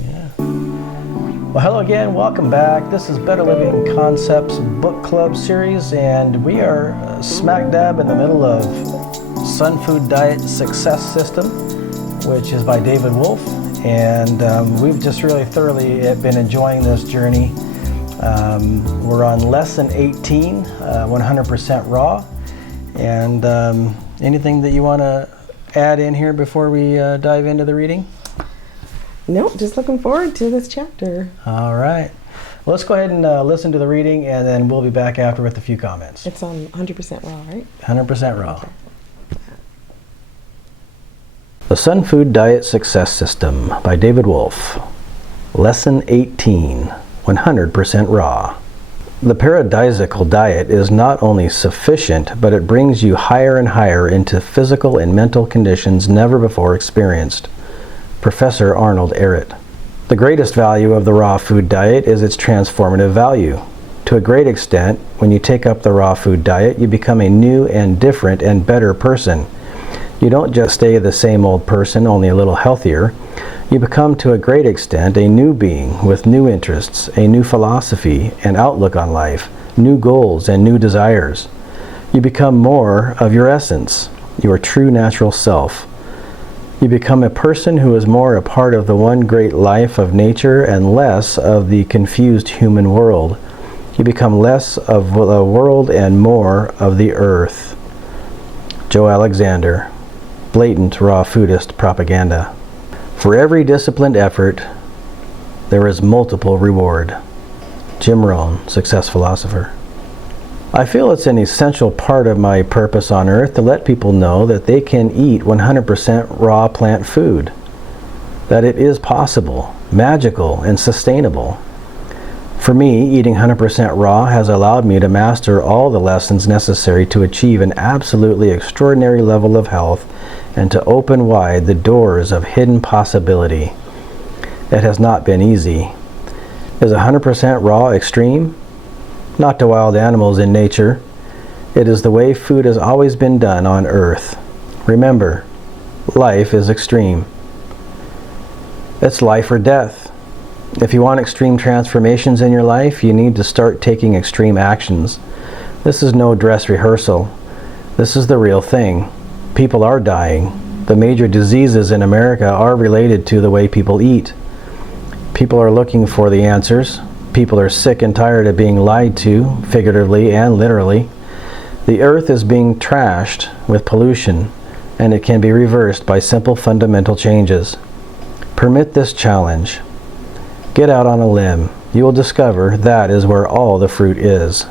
Yeah. Well, hello again. Welcome back. This is Better Living Concepts Book Club series, and we are smack dab in the middle of Sunfood Diet Success System, which is by David Wolfe. And we've just really thoroughly been enjoying this journey. We're on lesson 18, 100% raw. And anything that you want to add in here before we dive into the reading? Nope, just looking forward to this chapter. All right. Well, let's go ahead and listen to the reading, and then we'll be back after with a few comments. It's on 100% raw, right? 100% raw. Okay. The Sunfood Diet Success System by David Wolfe. Lesson 18, 100% raw. The paradisiacal diet is not only sufficient, but it brings you higher and higher into physical and mental conditions never before experienced. Professor Arnold Ehret. The greatest value of the raw food diet is its transformative value. To a great extent, when you take up the raw food diet, you become a new and different and better person. You don't just stay the same old person, only a little healthier. You become, to a great extent, a new being with new interests, a new philosophy and outlook on life, new goals and new desires. You become more of your essence, your true natural self. You become a person who is more a part of the one great life of nature and less of the confused human world. You become less of the world and more of the earth. Joe Alexander. Blatant raw foodist propaganda. For every disciplined effort, there is multiple reward. Jim Rohn, success philosopher. I feel it's an essential part of my purpose on earth to let people know that they can eat 100% raw plant food, that it is possible, magical, and sustainable. For me, eating 100% raw has allowed me to master all the lessons necessary to achieve an absolutely extraordinary level of health and to open wide the doors of hidden possibility. It has not been easy. Is 100% raw extreme? Not to wild animals in nature. It is the way food has always been done on earth. Remember, life is extreme. It's life or death. If you want extreme transformations in your life, you need to start taking extreme actions. This is no dress rehearsal. This is the real thing. People are dying. The major diseases in America are related to the way people eat. People are looking for the answers. People are sick and tired of being lied to, figuratively and literally. The earth is being trashed with pollution, and it can be reversed by simple fundamental changes. Permit this challenge. Get out on a limb. You will discover that is where all the fruit is.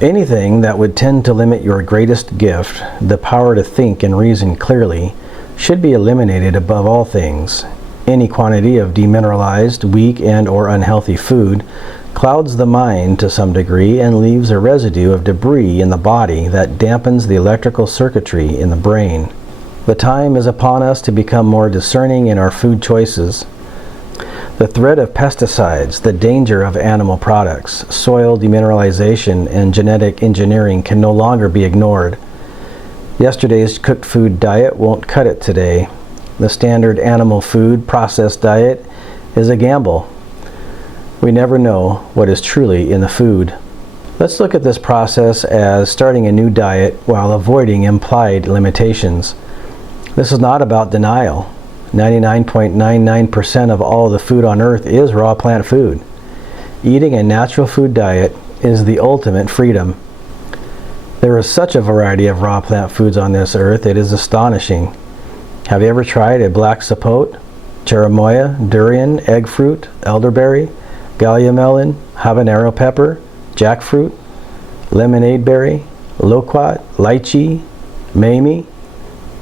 Anything that would tend to limit your greatest gift, the power to think and reason clearly, should be eliminated above all things. Any quantity of demineralized, weak, and or unhealthy food clouds the mind to some degree and leaves a residue of debris in the body that dampens the electrical circuitry in the brain. The time is upon us to become more discerning in our food choices. The threat of pesticides, the danger of animal products, soil demineralization, and genetic engineering can no longer be ignored. Yesterday's cooked food diet won't cut it today. The standard animal food processed diet is a gamble. We never know what is truly in the food. Let's look at this process as starting a new diet while avoiding implied limitations. This is not about denial. 99.99% of all the food on earth is raw plant food. Eating a natural food diet is the ultimate freedom. There is such a variety of raw plant foods on this earth, it is astonishing. Have you ever tried a black sapote, cherimoya, durian, egg fruit, elderberry, gallia melon, habanero pepper, jackfruit, lemonade berry, loquat, lychee, mamey,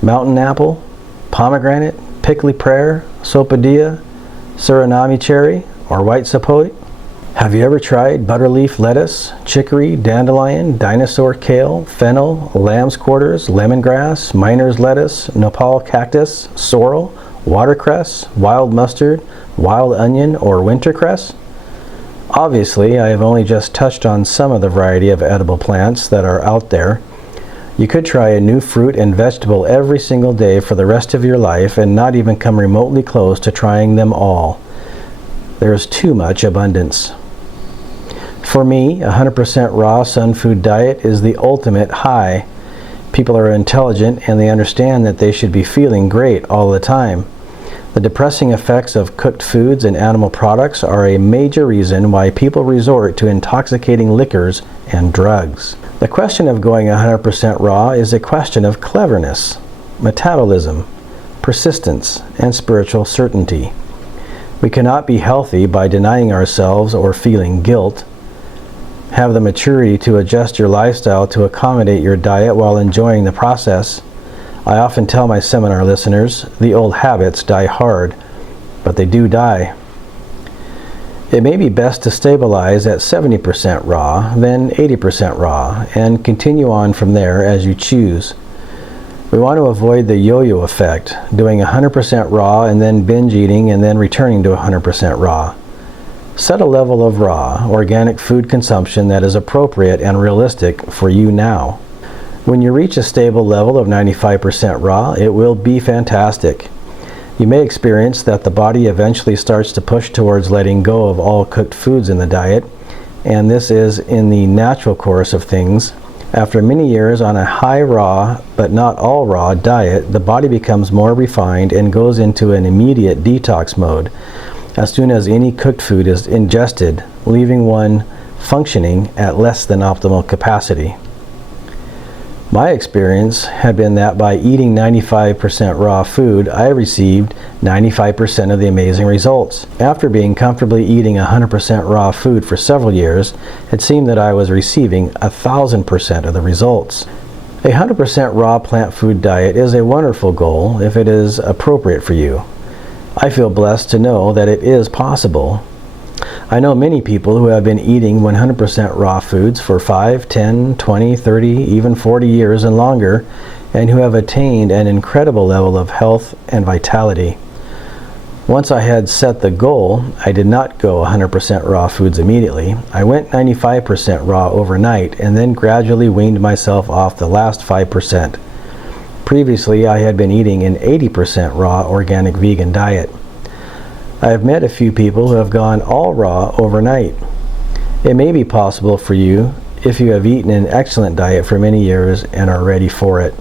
mountain apple, pomegranate, prickly pear, sopadilla, Suriname cherry, or white sapote? Have you ever tried butterleaf lettuce, chicory, dandelion, dinosaur kale, fennel, lamb's quarters, lemongrass, miner's lettuce, Nepal cactus, sorrel, watercress, wild mustard, wild onion, or wintercress? Obviously, I have only just touched on some of the variety of edible plants that are out there. You could try a new fruit and vegetable every single day for the rest of your life and not even come remotely close to trying them all. There is too much abundance. For me, a 100% raw Sunfood diet is the ultimate high. People are intelligent and they understand that they should be feeling great all the time. The depressing effects of cooked foods and animal products are a major reason why people resort to intoxicating liquors and drugs. The question of going 100% raw is a question of cleverness, metabolism, persistence, and spiritual certainty. We cannot be healthy by denying ourselves or feeling guilt. Have the maturity to adjust your lifestyle to accommodate your diet while enjoying the process. I often tell my seminar listeners, the old habits die hard, but they do die. It may be best to stabilize at 70% raw, then 80% raw, and continue on from there as you choose. We want to avoid the yo-yo effect, doing 100% raw and then binge eating and then returning to 100% raw. Set a level of raw, organic food consumption that is appropriate and realistic for you now. When you reach a stable level of 95% raw, it will be fantastic. You may experience that the body eventually starts to push towards letting go of all cooked foods in the diet, and this is in the natural course of things. After many years on a high raw, but not all raw diet, the body becomes more refined and goes into an immediate detox mode as soon as any cooked food is ingested, leaving one functioning at less than optimal capacity. My experience had been that by eating 95% raw food, I received 95% of the amazing results. After being comfortably eating 100% raw food for several years, it seemed that I was receiving 1,000% of the results. A 100% raw plant food diet is a wonderful goal if it is appropriate for you. I feel blessed to know that it is possible. I know many people who have been eating 100% raw foods for 5, 10, 20, 30, even 40 years and longer, and who have attained an incredible level of health and vitality. Once I had set the goal, I did not go 100% raw foods immediately. I went 95% raw overnight and then gradually weaned myself off the last 5%. Previously, I had been eating an 80% raw organic vegan diet. I have met a few people who have gone all raw overnight. It may be possible for you if you have eaten an excellent diet for many years and are ready for it.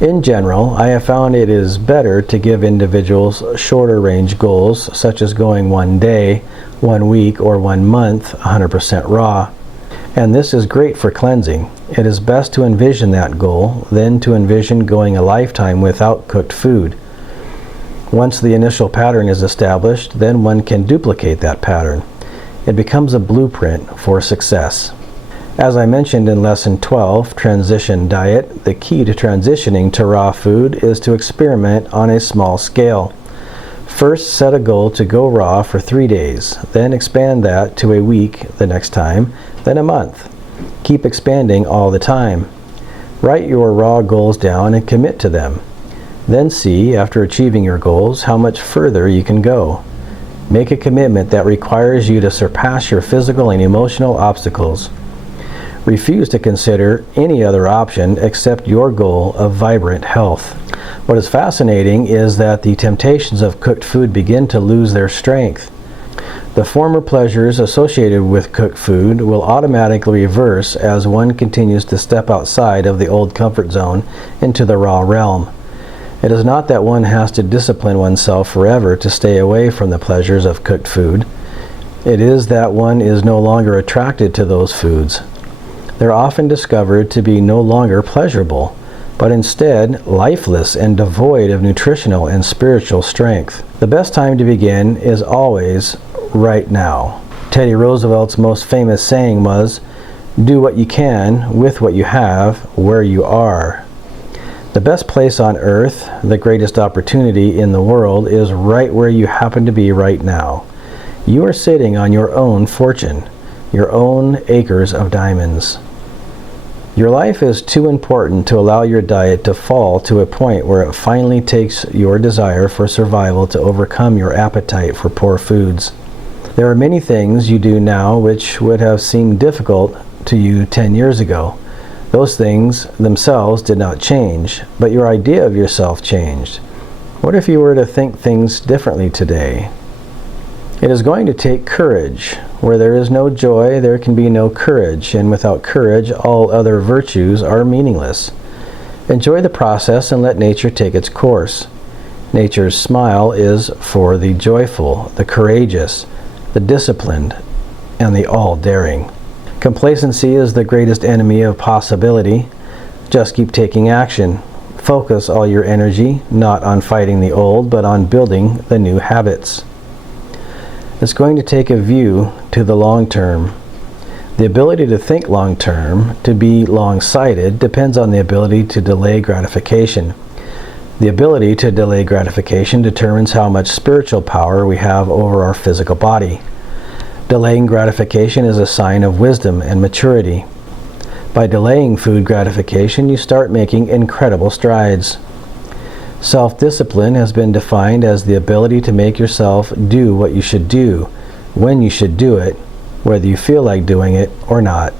In general, I have found it is better to give individuals shorter range goals, such as going 1 day, 1 week, or 1 month 100% raw. And this is great for cleansing. It is best to envision that goal, then to envision going a lifetime without cooked food. Once the initial pattern is established, then one can duplicate that pattern. It becomes a blueprint for success. As I mentioned in Lesson 12, Transition Diet, the key to transitioning to raw food is to experiment on a small scale. First, set a goal to go raw for 3 days, then expand that to a week the next time, then a month. Keep expanding all the time. Write your raw goals down and commit to them. Then see, after achieving your goals, how much further you can go. Make a commitment that requires you to surpass your physical and emotional obstacles. Refuse to consider any other option except your goal of vibrant health. What is fascinating is that the temptations of cooked food begin to lose their strength. The former pleasures associated with cooked food will automatically reverse as one continues to step outside of the old comfort zone into the raw realm. It is not that one has to discipline oneself forever to stay away from the pleasures of cooked food. It is that one is no longer attracted to those foods. They're often discovered to be no longer pleasurable, but instead lifeless and devoid of nutritional and spiritual strength. The best time to begin is always right now. Teddy Roosevelt's most famous saying was, "Do what you can with what you have where you are." The best place on earth, the greatest opportunity in the world, is right where you happen to be right now. You are sitting on your own fortune, your own acres of diamonds. Your life is too important to allow your diet to fall to a point where it finally takes your desire for survival to overcome your appetite for poor foods. There are many things you do now which would have seemed difficult to you 10 years ago. Those things themselves did not change, but your idea of yourself changed. What if you were to think things differently today? It is going to take courage. Where there is no joy, there can be no courage, and without courage, all other virtues are meaningless. Enjoy the process and let nature take its course. Nature's smile is for the joyful, the courageous, the disciplined, and the all-daring. Complacency is the greatest enemy of possibility. Just keep taking action. Focus all your energy, not on fighting the old, but on building the new habits. It's going to take a view to the long term. The ability to think long term, to be long-sighted, depends on the ability to delay gratification. The ability to delay gratification determines how much spiritual power we have over our physical body. Delaying gratification is a sign of wisdom and maturity. By delaying food gratification, you start making incredible strides. Self-discipline has been defined as the ability to make yourself do what you should do, when you should do it, whether you feel like doing it or not.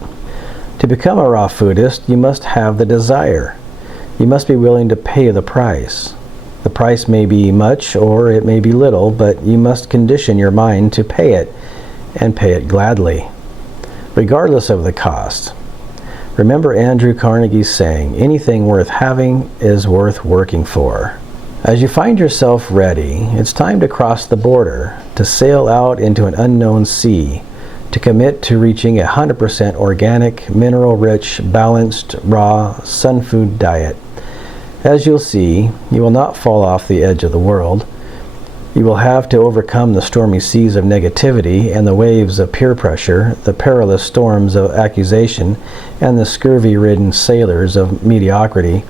To become a raw foodist, you must have the desire. You must be willing to pay the price. The price may be much or it may be little, but you must condition your mind to pay it, and pay it gladly, regardless of the cost. Remember Andrew Carnegie's saying, anything worth having is worth working for. As you find yourself ready, it's time to cross the border, to sail out into an unknown sea, to commit to reaching a 100% organic, mineral-rich, balanced, raw, Sunfood diet. As you'll see, you will not fall off the edge of the world. You will have to overcome the stormy seas of negativity and the waves of peer pressure, the perilous storms of accusation, and the scurvy-ridden sailors of mediocrity.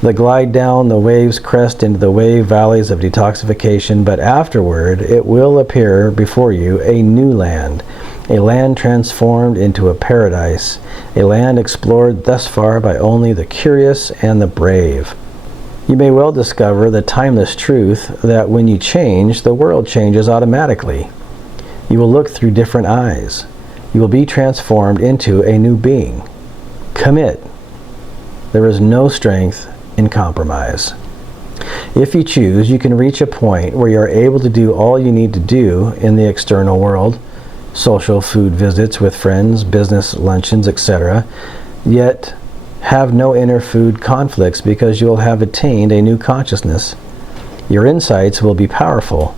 The glide down the waves crest into the wave valleys of detoxification, but afterward it will appear before you a new land, a land transformed into a paradise, a land explored thus far by only the curious and the brave. You may well discover the timeless truth that when you change, the world changes automatically. You will look through different eyes. You will be transformed into a new being. Commit. There is no strength in compromise. If you choose, you can reach a point where you are able to do all you need to do in the external world, social food visits with friends, business luncheons, etc., yet have no inner food conflicts because you will have attained a new consciousness. Your insights will be powerful.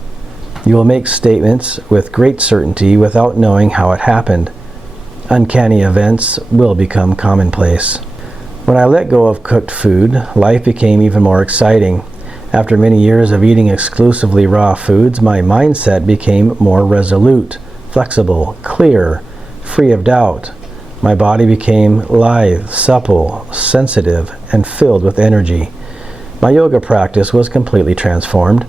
You will make statements with great certainty without knowing how it happened. Uncanny events will become commonplace. When I let go of cooked food, life became even more exciting. After many years of eating exclusively raw foods, my mindset became more resolute, flexible, clear, free of doubt. My body became lithe, supple, sensitive, and filled with energy. My yoga practice was completely transformed.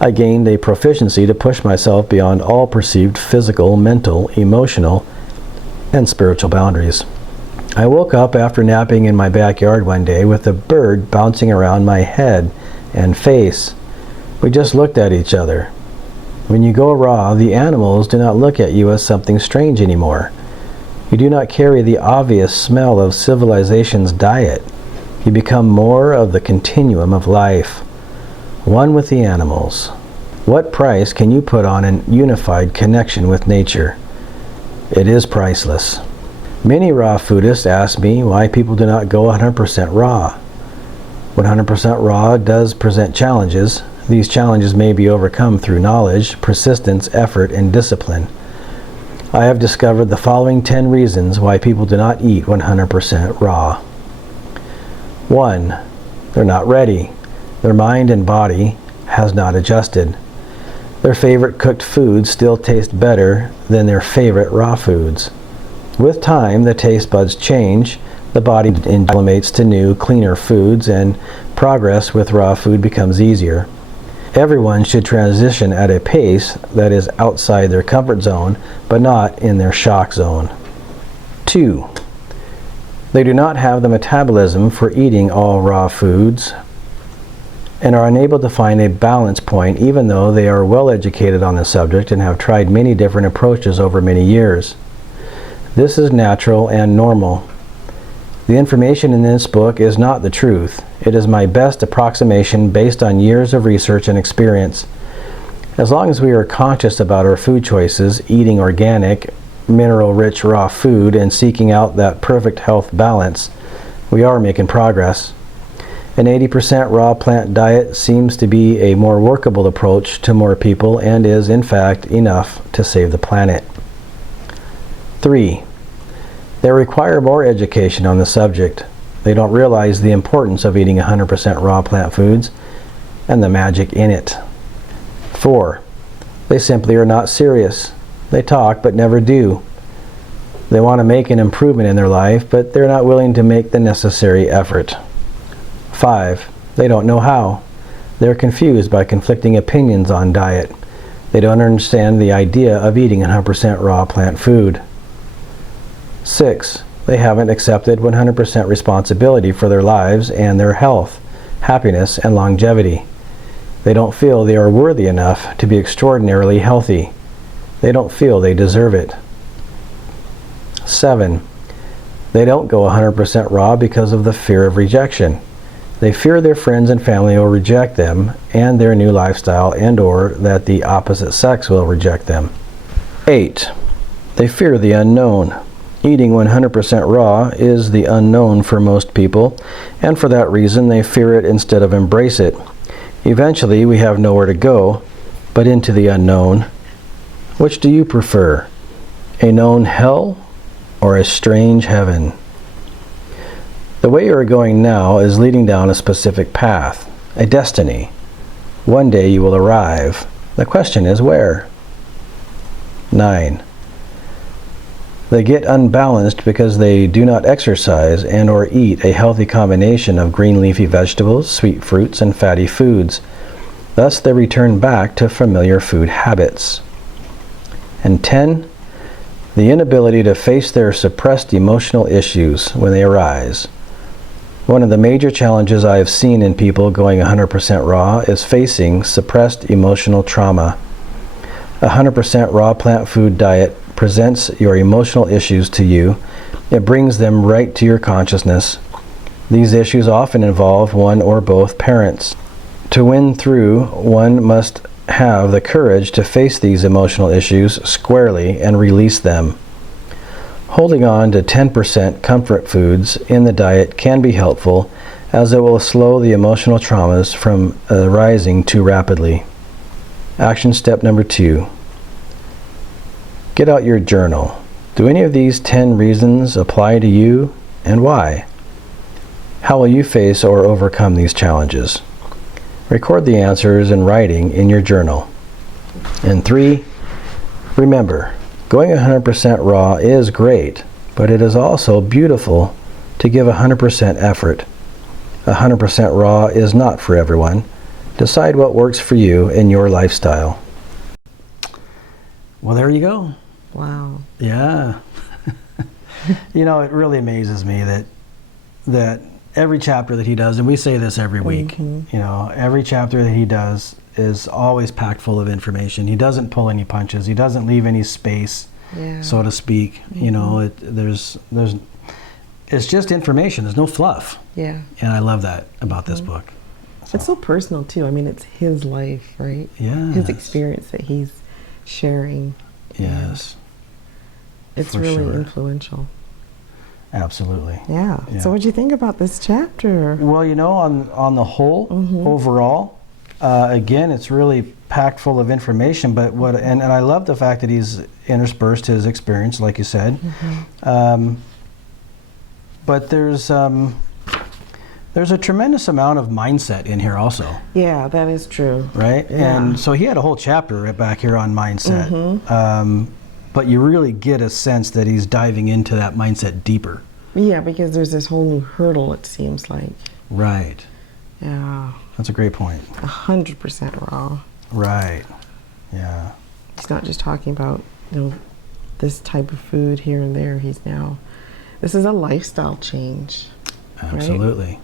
I gained a proficiency to push myself beyond all perceived physical, mental, emotional, and spiritual boundaries. I woke up after napping in my backyard one day with a bird bouncing around my head and face. We just looked at each other. When you go raw, the animals do not look at you as something strange anymore. You do not carry the obvious smell of civilization's diet. You become more of the continuum of life, one with the animals. What price can you put on an unified connection with nature? It is priceless. Many raw foodists ask me why people do not go 100% raw. 100% raw does present challenges. These challenges may be overcome through knowledge, persistence, effort, and discipline. I have discovered the following 10 reasons why people do not eat 100% raw. 1. They're not ready. Their mind and body has not adjusted. Their favorite cooked foods still taste better than their favorite raw foods. With time, the taste buds change, the body acclimates to new, cleaner foods, and progress with raw food becomes easier. Everyone should transition at a pace that is outside their comfort zone, but not in their shock zone. 2. They do not have the metabolism for eating all raw foods and are unable to find a balance point even though they are well educated on the subject and have tried many different approaches over many years. This is natural and normal. The information in this book is not the truth. It is my best approximation based on years of research and experience. As long as we are conscious about our food choices, eating organic, mineral-rich raw food, and seeking out that perfect health balance, we are making progress. An 80% raw plant diet seems to be a more workable approach to more people and is, in fact, enough to save the planet. 3. They require more education on the subject. They don't realize the importance of eating 100% raw plant foods and the magic in it. 4. They simply are not serious. They talk but never do. They want to make an improvement in their life, but they're not willing to make the necessary effort. 5. They don't know how. They're confused by conflicting opinions on diet. They don't understand the idea of eating 100% raw plant food. 6. They haven't accepted 100% responsibility for their lives and their health, happiness, and longevity. They don't feel they are worthy enough to be extraordinarily healthy. They don't feel they deserve it. 7. They don't go 100% raw because of the fear of rejection. They fear their friends and family will reject them and their new lifestyle, and/or that the opposite sex will reject them. 8. They fear the unknown. Eating 100% raw is the unknown for most people, and for that reason they fear it instead of embrace it. Eventually we have nowhere to go but into the unknown. Which do you prefer? A known hell or a strange heaven? The way you are going now is leading down a specific path, a destiny. One day you will arrive. The question is where? 9. They get unbalanced because they do not exercise and/or eat a healthy combination of green leafy vegetables, sweet fruits, and fatty foods. Thus they return back to familiar food habits. And 10. The inability to face their suppressed emotional issues when they arise. One of the major challenges I have seen in people going 100% raw is facing suppressed emotional trauma. A 100% raw plant food diet presents your emotional issues to you. It brings them right to your consciousness. These issues often involve one or both parents. To win through, one must have the courage to face these emotional issues squarely and release them. Holding on to 10% comfort foods in the diet can be helpful, as it will slow the emotional traumas from arising too rapidly. Action step number 2. Get out your journal. Do any of these 10 reasons apply to you, and why? How will you face or overcome these challenges? Record the answers in writing in your journal. And 3, remember, going 100% raw is great, but it is also beautiful to give 100% effort. 100% raw is not for everyone. Decide what works for you in your lifestyle. Well, there you go. Wow. Yeah. You know, it really amazes me that every chapter that he does, and we say this every week, you know, every chapter that he does is always packed full of information. He doesn't pull any punches. He doesn't leave any space, so to speak. You know, there's it's just information. There's no fluff. Yeah. And I love that about this book. So. It's so personal too. I mean, it's his life, right? Yeah. His experience that he's sharing. Yes. It's For really sure. influential. Absolutely. Yeah. Yeah. So what'd you think about this chapter? Well, you know, on the whole, overall, again, it's really packed full of information. But and I love the fact that he's interspersed his experience, like you said. But there's a tremendous amount of mindset in here also. Yeah, that is true. Right? Yeah. And so he had a whole chapter right back here on mindset. But you really get a sense that he's diving into that mindset deeper. Yeah, because there's this whole new hurdle, it seems like. Right. Yeah. That's a great point. 100% raw. Right. Yeah. He's not just talking about, you know, this type of food here and there. This is a lifestyle change. Absolutely.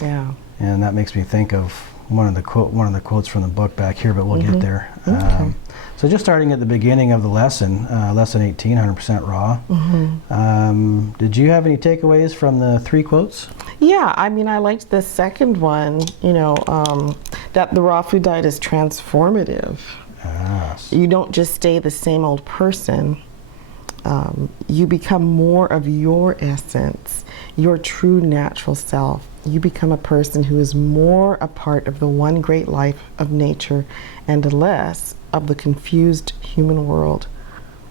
Right? Yeah. And that makes me think of one of the quotes from the book back here, but we'll get there. Okay. So just starting at the beginning of the lesson, lesson 18, 100% raw. Did you have any takeaways from the 3 quotes? Yeah, I mean, I liked the second one, you know, that the raw food diet is transformative. Yes. You don't just stay the same old person. You become more of your essence, your true natural self. You become a person who is more a part of the one great life of nature and less of the confused human world.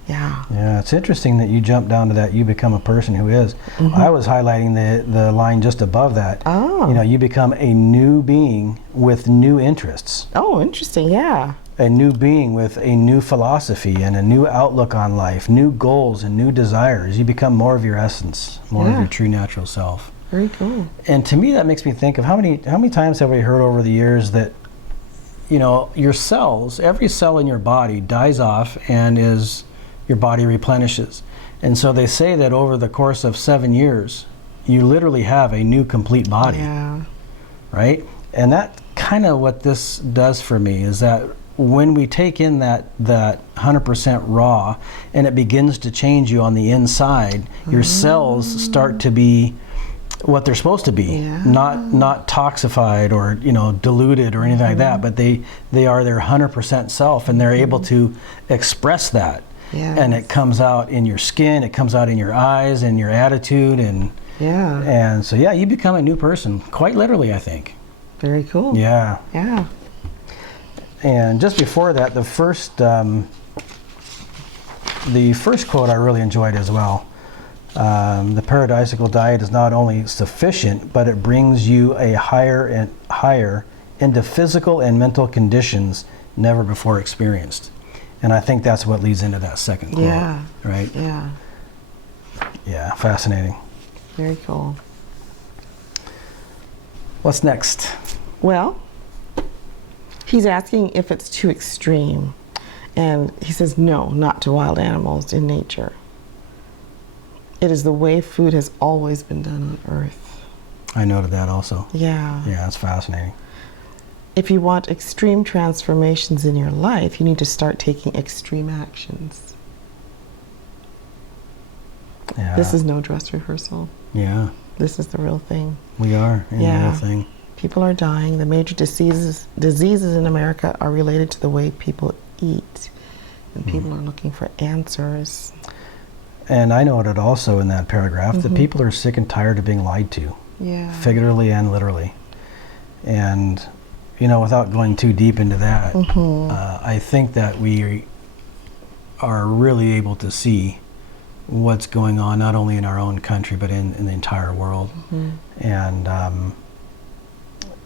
Yeah. Yeah, it's interesting that you jump down to that. You become a person who is. I was highlighting the line just above that. Oh. You know, you become a new being with new interests. Oh, interesting. Yeah. A new being with a new philosophy and a new outlook on life, new goals and new desires. You become more of your essence, more of your true natural self. Very cool. And to me, that makes me think of how many times have we heard over the years that, you know, your cells, every cell in your body dies off and your body replenishes. And so they say that over the course of 7 years, you literally have a new complete body. Yeah. Right? And that's kind of what this does for me, is that when we take in that 100% raw and it begins to change you on the inside, your cells start to be what they're supposed to be, not toxified or, you know, diluted or anything like that, but they are their 100% self, and they're able to express that. Yes. And it comes out in your skin, it comes out in your eyes and your attitude, and so you become a new person, quite literally, I think. Very cool. Yeah. Yeah. And just before that, the first quote I really enjoyed as well. The paradisical diet is not only sufficient, but it brings you a higher into physical and mental conditions never before experienced. And I think that's what leads into that second quote. Yeah. Right? Yeah. Yeah, fascinating. Very cool. What's next? Well, he's asking if it's too extreme. And he says, no, not to wild animals in nature. It is the way food has always been done on Earth. I noted that also. Yeah. Yeah, that's fascinating. If you want extreme transformations in your life, you need to start taking extreme actions. Yeah. This is no dress rehearsal. Yeah. This is the real thing. We are in the real thing. People are dying. The major diseases in America are related to the way people eat. And people are looking for answers. And I noted also in that paragraph that people are sick and tired of being lied to. Yeah. Figuratively and literally. And, you know, without going too deep into that, I think that we are really able to see what's going on not only in our own country but in the entire world. And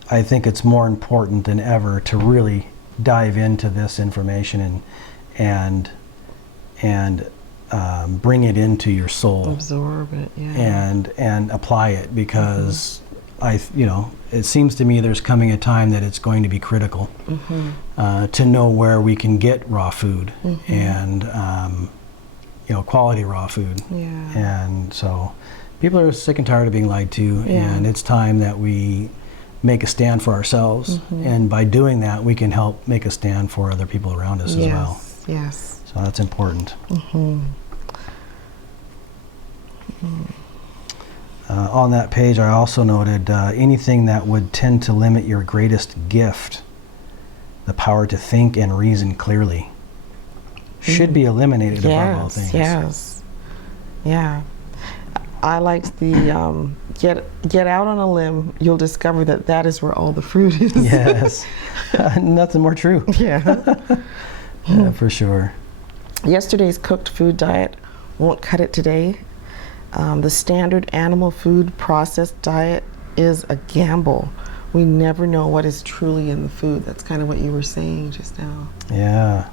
I think it's more important than ever to really dive into this information and bring it into your soul, absorb it, and apply it, because it seems to me there's coming a time that it's going to be critical to know where we can get raw food and quality raw food. And so people are sick and tired of being lied to, and it's time that we make a stand for ourselves, and by doing that we can help make a stand for other people around us as well. Yes. So that's important. On that page I also noted anything that would tend to limit your greatest gift, the power to think and reason clearly, should be eliminated above all things. Yes. Yeah. I liked the get out on a limb, you'll discover that is where all the fruit is. Yes. Nothing more true. Yeah. Yeah, for sure. Yesterday's cooked food diet won't cut it today. The standard animal food processed diet is a gamble. We never know what is truly in the food. That's kind of what you were saying just now. Yeah.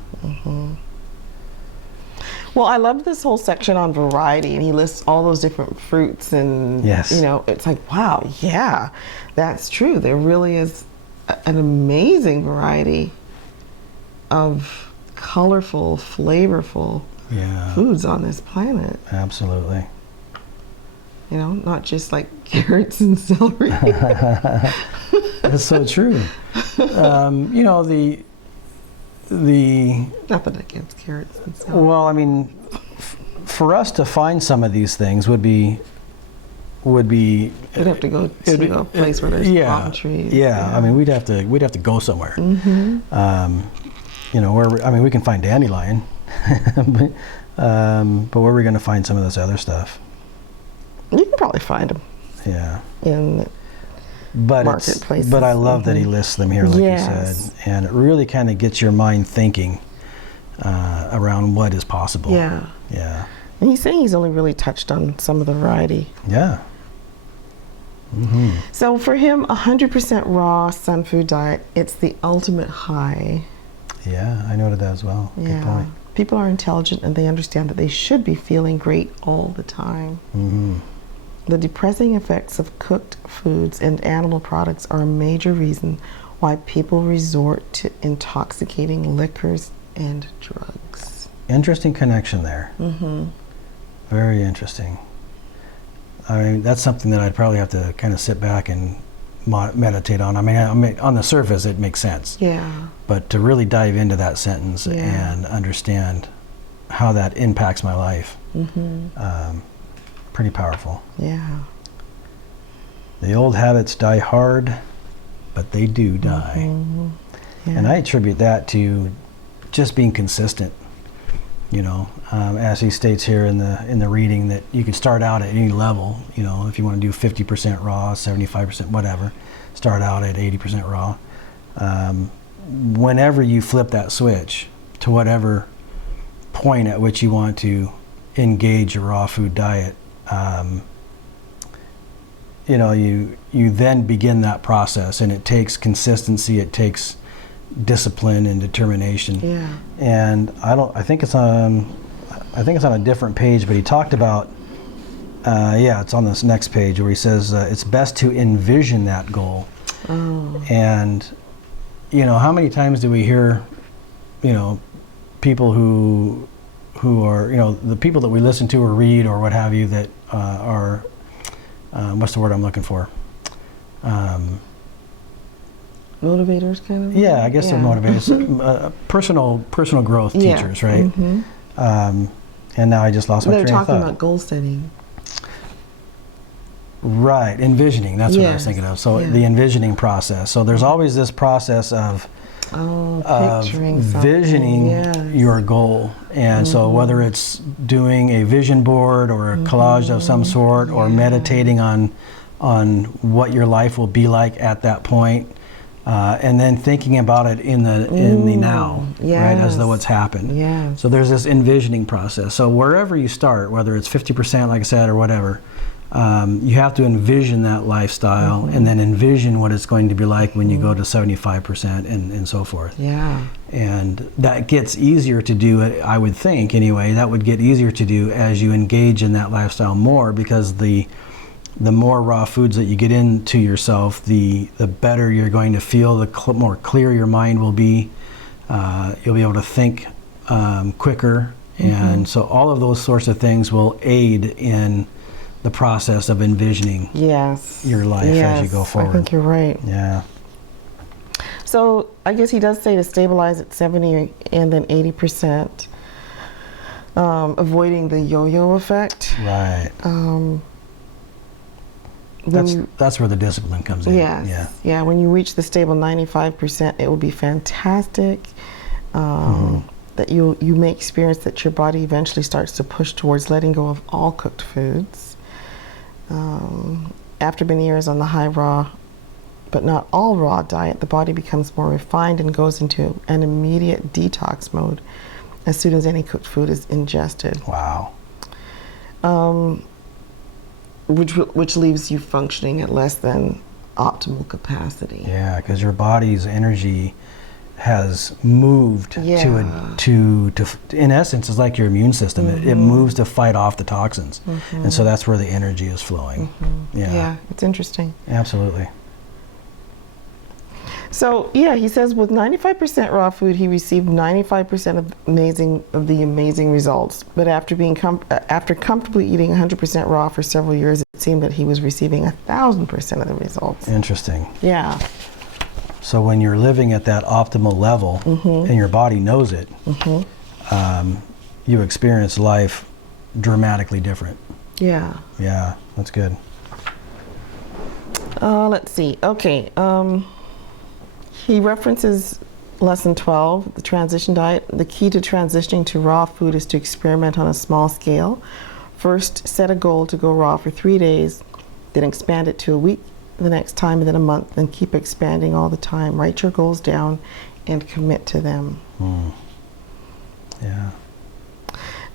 Well, I love this whole section on variety, and he lists all those different fruits, and it's like, wow, yeah, that's true. There really is an amazing variety of colorful, flavorful foods on this planet. Absolutely. You know, not just like carrots and celery. That's so true. Nothing against carrots and celery. Well, I mean, for us to find some of these things would be. We'd have to go to a place where there's palm trees. Yeah, I mean, we'd have to go somewhere. you know, I mean, we can find dandelion, but where are we going to find some of this other stuff? You can probably find them. Yeah. In marketplaces. But I love that he lists them here, like you said, and it really kind of gets your mind thinking around what is possible. Yeah. Yeah. And he's saying he's only really touched on some of the variety. Yeah. Mm-hmm. So for him, 100% raw Sunfood diet, it's the ultimate high. Yeah, I noted that as well. Yeah. Good point. People are intelligent and they understand that they should be feeling great all the time. Mm-hmm. The depressing effects of cooked foods and animal products are a major reason why people resort to intoxicating liquors and drugs. Interesting connection there. Mm-hmm. Very interesting. I mean, that's something that I'd probably have to kind of sit back and meditate on. I mean, on the surface, it makes sense. Yeah. But to really dive into that sentence and understand how that impacts my life, pretty powerful. Yeah. The old habits die hard, but they do die. Mm-hmm. Yeah. And I attribute that to just being consistent. You know, as he states here in the reading, that you can start out at any level. You know, if you want to do 50% raw, 75%, whatever, start out at 80% raw. Whenever you flip that switch to whatever point at which you want to engage a raw food diet, you know, you then begin that process, and it takes consistency. It takes discipline and determination. Yeah. And I think it's on a different page, but he talked about it's on this next page where he says it's best to envision that goal. Oh. And you know, how many times do we hear, you know, people who are, you know, the people that we listen to or read or what have you that are what's the word I'm looking for? Motivators, kind of? Yeah, I guess they're motivators. Personal growth teachers, right? Mm-hmm. And now I just lost my They're train of talking thought. about goal setting. Right, envisioning, that's what I was thinking of. So the envisioning process. So there's always this process of picturing visioning your goal. And so whether it's doing a vision board or a collage of some sort, or meditating on what your life will be like at that point, and then thinking about it in the now, right, as though it's happened. Yes. So there's this envisioning process. So wherever you start, whether it's 50%, like I said, or whatever, you have to envision that lifestyle and then envision what it's going to be like when you go to 75% and so forth. Yeah. And that gets easier to do, I would think anyway, that would get easier to do as you engage in that lifestyle more, because the more raw foods that you get into yourself, the better you're going to feel, the more clear your mind will be. You'll be able to think quicker. And so all of those sorts of things will aid in the process of envisioning your life as you go forward. I think you're right. Yeah. So I guess he does say to stabilize at 70 and then 80%, avoiding the yo-yo effect. Right. That's where the discipline comes in. Yes. Yeah. When you reach the stable 95%, it will be fantastic. That you may experience that your body eventually starts to push towards letting go of all cooked foods. After many years on the high raw, but not all raw diet, the body becomes more refined and goes into an immediate detox mode as soon as any cooked food is ingested. Wow. Which leaves you functioning at less than optimal capacity. Yeah, because your body's energy has moved to in essence, it's like your immune system. It moves to fight off the toxins. And so that's where the energy is flowing. Yeah, it's interesting. Absolutely. So he says with 95% raw food, he received 95% of the amazing results. But after after comfortably eating 100% raw for several years, it seemed that he was receiving 1,000% of the results. Interesting. Yeah. So when you're living at that optimal level and your body knows it, you experience life dramatically different. Yeah. Yeah, that's good. Let's see. Okay. He references Lesson 12, the transition diet. The key to transitioning to raw food is to experiment on a small scale. First, set a goal to go raw for 3 days, then expand it to a week the next time, and then a month, and keep expanding all the time. Write your goals down and commit to them. Yeah.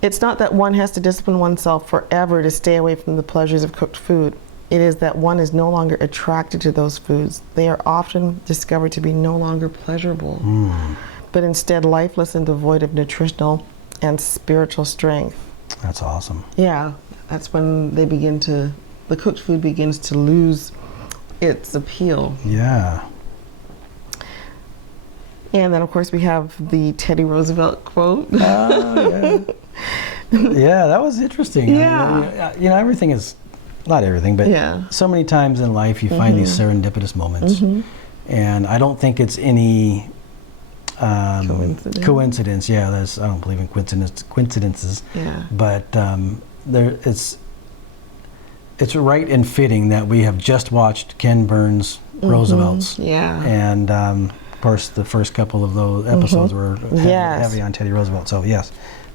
It's not that one has to discipline oneself forever to stay away from the pleasures of cooked food. It is that one is no longer attracted to those foods. They are often discovered to be no longer pleasurable, but instead lifeless and devoid of nutritional and spiritual strength. That's awesome. Yeah, that's when they begin to, the cooked food begins to lose its appeal. Yeah. And then, of course, we have the Teddy Roosevelt quote. Oh, yeah. Yeah, that was interesting. Yeah. You know, everything is, not everything, but so many times in life you find these serendipitous moments. And I don't think it's any coincidence. Yeah, I don't believe in coincidences. Yeah. But it's right and fitting that we have just watched Ken Burns' Roosevelt's. Yeah. And of course, the first couple of those episodes were heavy on Teddy Roosevelt. So yes,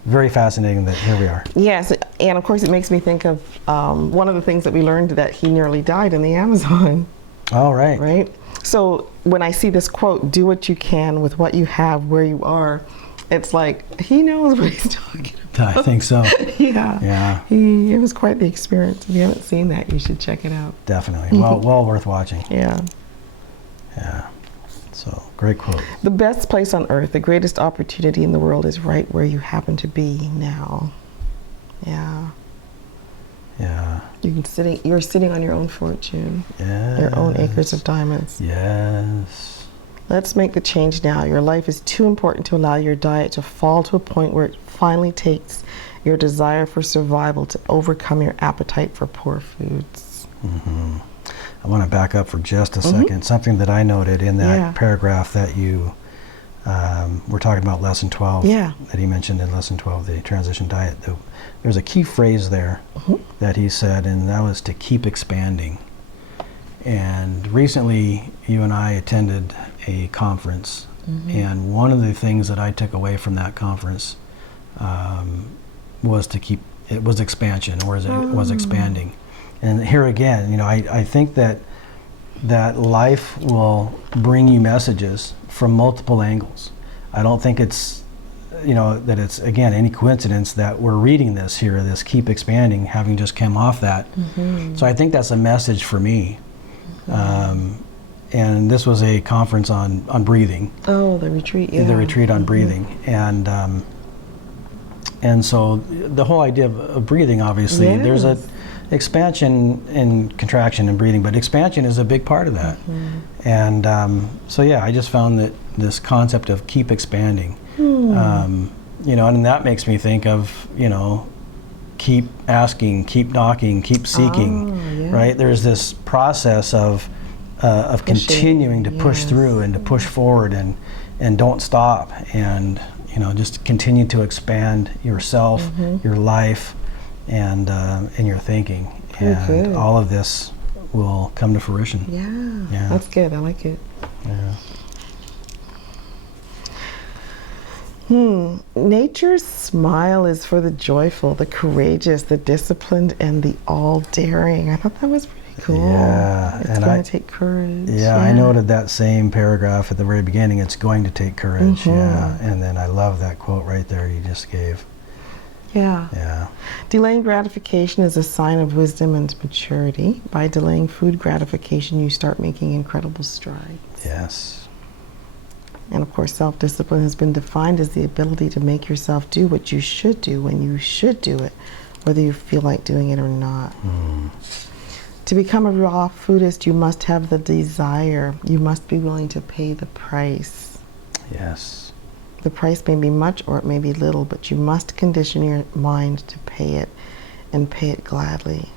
very fascinating that here we are. Yes, and of course it makes me think of one of the things that we learned, that he nearly died in the Amazon. Oh, right. Right? So when I see this quote, do what you can with what you have where you are, it's like he knows what he's talking about. I think so. Yeah. It was quite the experience. If you haven't seen that, you should check it out. Definitely. Well worth watching. Yeah. Yeah. So, great quote. The best place on earth, the greatest opportunity in the world is right where you happen to be now. Yeah. Yeah. You're sitting on your own fortune. Yes. Your own acres of diamonds. Yes. Let's make the change now. Your life is too important to allow your diet to fall to a point where it finally takes your desire for survival to overcome your appetite for poor foods. I want to back up for just a second. Something that I noted in that paragraph that you were talking about, lesson 12, that he mentioned in lesson 12, the transition diet. There's a key phrase there that he said, and that was to keep expanding. And recently, you and I attended a conference, and one of the things that I took away from that conference was expansion, or it was expanding. And here again, you know, I think that life will bring you messages from multiple angles. I don't think it's, you know, that it's, again, any coincidence that we're reading this here, this keep expanding, having just come off that. So I think that's a message for me. And this was a conference on breathing. Oh, the retreat, yeah. The retreat on breathing. And so the whole idea of breathing, obviously, there's a expansion and contraction in breathing, but expansion is a big part of that. And so yeah, I just found that this concept of keep expanding, you know, and that makes me think of, you know, keep asking, keep knocking, keep seeking, right? There's this process of continuing to push through and to push forward and don't stop, and, you know, just continue to expand yourself, your life, and your thinking. And all of this will come to fruition. Yeah, that's good. I like it. Yeah. Nature's smile is for the joyful, the courageous, the disciplined, and the all-daring. I thought that was pretty cool. Yeah. It's going to take courage. Yeah, I noted that same paragraph at the very beginning. It's going to take courage. Yeah. And then I love that quote right there you just gave. Yeah. Delaying gratification is a sign of wisdom and maturity. By delaying food gratification, you start making incredible strides. Yes. And of course, self-discipline has been defined as the ability to make yourself do what you should do when you should do it, whether you feel like doing it or not. To become a raw foodist, you must have the desire. You must be willing to pay the price. Yes. The price may be much or it may be little, but you must condition your mind to pay it, and pay it gladly.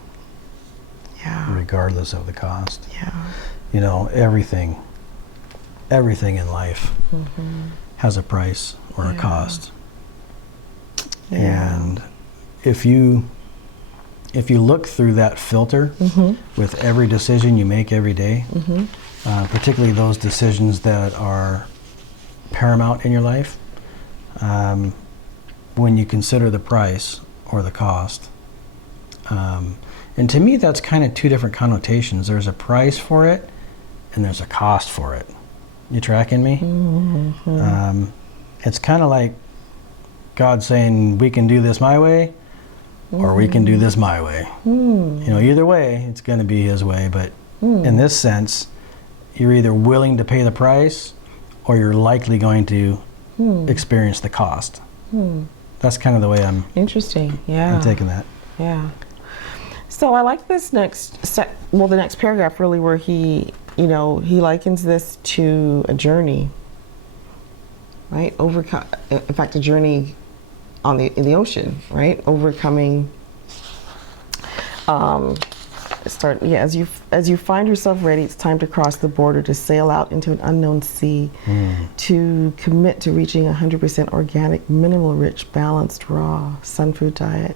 Yeah. Regardless of the cost. Yeah. You know, everything in life has a price or a cost. And if you look through that filter with every decision you make every day, particularly those decisions that are paramount in your life, when you consider the price or the cost. And to me, that's kind of two different connotations. There's a price for it, and there's a cost for it. You tracking me? Mm-hmm. It's kind of like God saying, we can do this my way, or we can do this my way. You know, either way, it's going to be His way. But in this sense, you're either willing to pay the price, or you're likely going to experience the cost. That's kind of the way I'm Interesting. Yeah. I'm taking that. Yeah. So I like this the next paragraph really, where he likens this to a journey, right? In fact, a journey in the ocean, right? Overcoming. As you find yourself ready, it's time to cross the border, to sail out into an unknown sea, to commit to reaching 100% organic, mineral rich, balanced, raw Sunfood diet.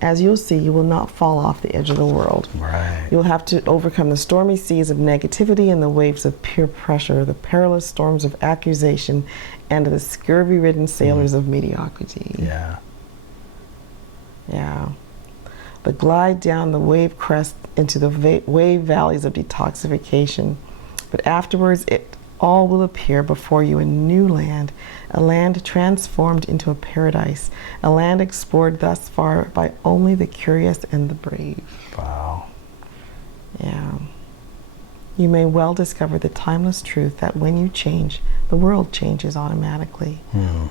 As you'll see, you will not fall off the edge of the world. Right. You'll have to overcome the stormy seas of negativity and the waves of peer pressure, the perilous storms of accusation, and the scurvy-ridden sailors of mediocrity. Yeah. Yeah. But glide down the wave crest into the wave valleys of detoxification. But afterwards, it all will appear before you in new land, a land transformed into a paradise, a land explored thus far by only the curious and the brave. Wow. Yeah. You may well discover the timeless truth that when you change, the world changes automatically.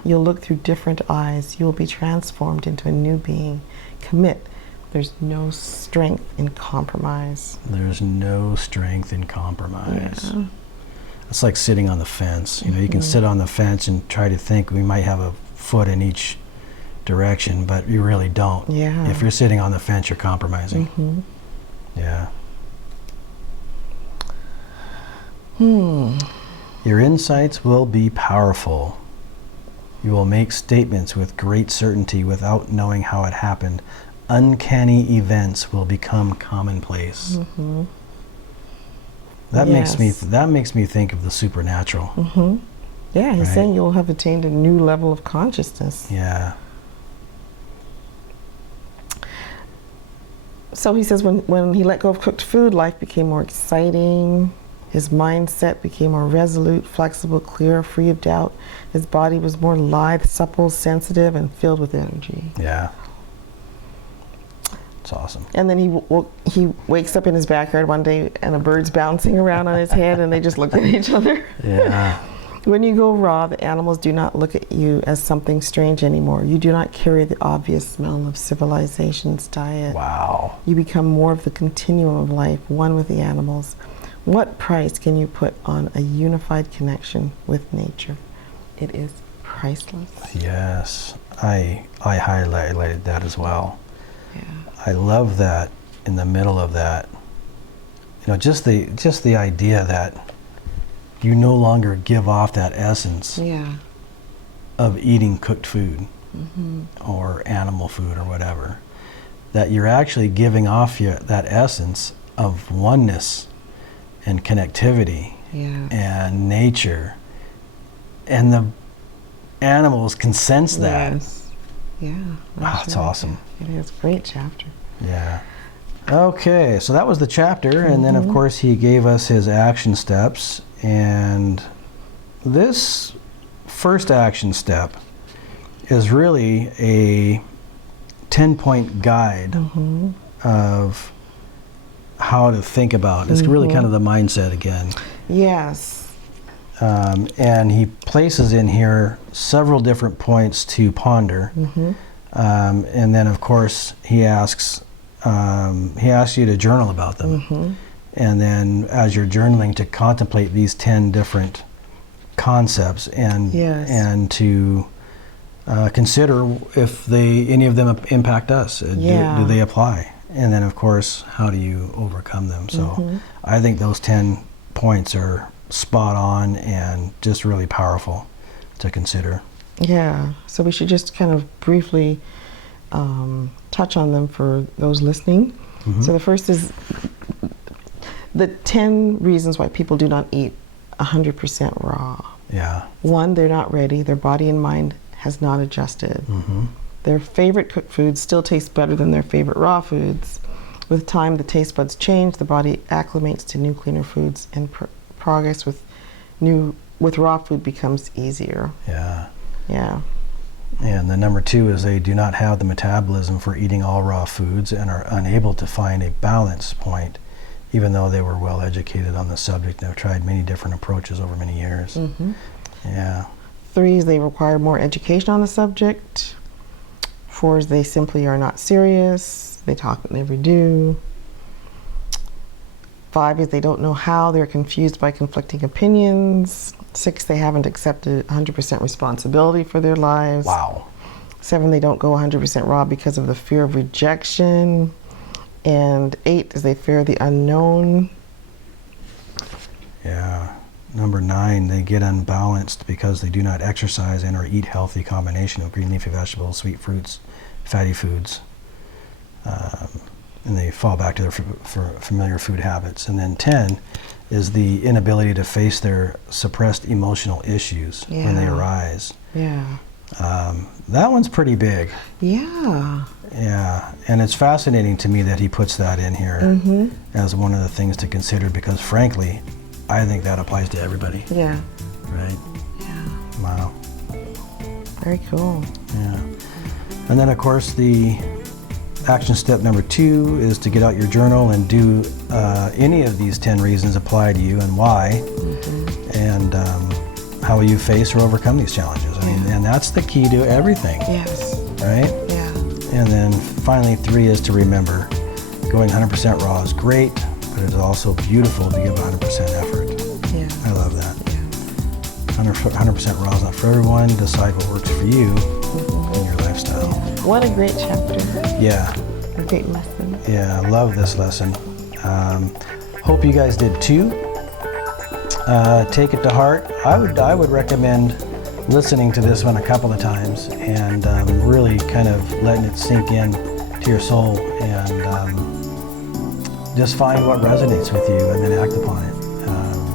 You'll look through different eyes. You'll be transformed into a new being. Commit. There's no strength in compromise. There's no strength in compromise. Yeah. It's like sitting on the fence. You know, you can sit on the fence and try to think we might have a foot in each direction, but you really don't. Yeah. If you're sitting on the fence, you're compromising. Yeah. Your insights will be powerful. You will make statements with great certainty without knowing how it happened. Uncanny events will become commonplace. That makes me think of the supernatural. Yeah, he's Right. saying you'll have attained a new level of consciousness. Yeah. So he says when he let go of cooked food, life became more exciting. His mindset became more resolute, flexible, clear, free of doubt. His body was more lithe, supple, sensitive, and filled with energy. Yeah. It's awesome. And then he wakes up in his backyard one day and a bird's bouncing around on his head and they just look at each other. Yeah. When you go raw, the animals do not look at you as something strange anymore. You do not carry the obvious smell of civilization's diet. Wow. You become more of the continuum of life, one with the animals. What price can you put on a unified connection with nature? It is priceless. Yes. I highlighted that as well. Yeah. I love that in the middle of that. You know, just the idea that you no longer give off that essence Yeah. of eating cooked food or animal food or whatever. That you're actually giving off that essence of oneness and connectivity Yeah. and nature. And the animals can sense that. Yes. Yeah. Wow, it's awesome. It is a great chapter. Yeah. Okay, so that was the chapter, and then of course he gave us his action steps, and this first action step is really a 10-point guide of how to think about. It's really kind of the mindset again. Yes. And he places in here several different points to ponder. And then, of course, he asks you to journal about them. And then, as you're journaling, to contemplate these 10 different concepts and to consider if any of them impact us. Do they apply? And then, of course, how do you overcome them? So I think those 10 points are spot on and just really powerful to consider. Yeah. So we should just kind of briefly touch on them for those listening. So the first is the 10 reasons why people do not eat 100% raw. Yeah. One, they're not ready. Their body and mind has not adjusted. Mm-hmm. Their favorite cooked foods still taste better than their favorite raw foods. With time, the taste buds change. The body acclimates to new, cleaner foods, and progress with raw food becomes easier. Yeah. Yeah. And the number 2 is they do not have the metabolism for eating all raw foods and are unable to find a balance point, even though they were well educated on the subject and have tried many different approaches over many years. Mm-hmm. Yeah. 3 is they require more education on the subject. 4 is they simply are not serious. They talk but never do. 5 is they don't know how. They're confused by conflicting opinions. 6, they haven't accepted 100% responsibility for their lives. Wow. 7, they don't go 100% raw because of the fear of rejection. And 8 is they fear the unknown. Yeah. Number 9, they get unbalanced because they do not exercise and or eat healthy combination of green leafy vegetables, sweet fruits, fatty foods. And they fall back to their familiar food habits. And then 10 is the inability to face their suppressed emotional issues when they arise. Yeah. That one's pretty big. Yeah. Yeah, and it's fascinating to me that he puts that in here as one of the things to consider, because frankly, I think that applies to everybody. Yeah. Right? Yeah. Wow. Very cool. Yeah. And then of course the action step number 2 is to get out your journal and do any of these 10 reasons apply to you and why, and how will you face or overcome these challenges. I mean, and that's the key to everything. Yes. Right? Yeah. And then finally 3 is to remember, going 100% raw is great, but it's also beautiful to give 100% effort. Yeah. I love that. Yeah. 100% raw is not for everyone. Decide what works for you and your lifestyle. What a great chapter. Yeah. A great lesson. Yeah, I love this lesson. Hope you guys did too. Take it to heart. I would recommend listening to this one a couple of times and really kind of letting it sink in to your soul, and just find what resonates with you and then act upon it.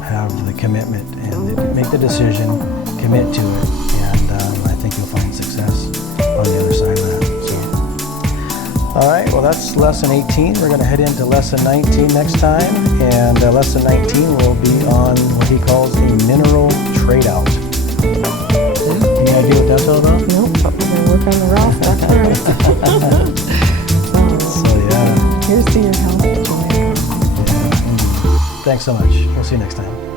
Have the commitment and make the decision, commit to it, and I think you'll find success on the other side of that. So, all right, well that's lesson 18. We're going to head into lesson 19 next time, and lesson 19 will be on what he calls a mineral trade-out. Any idea what that's all about? Nope, but we're going to work on the raw stuff first. So yeah. Here's to your health, joy. Yeah. Thanks so much. We'll see you next time.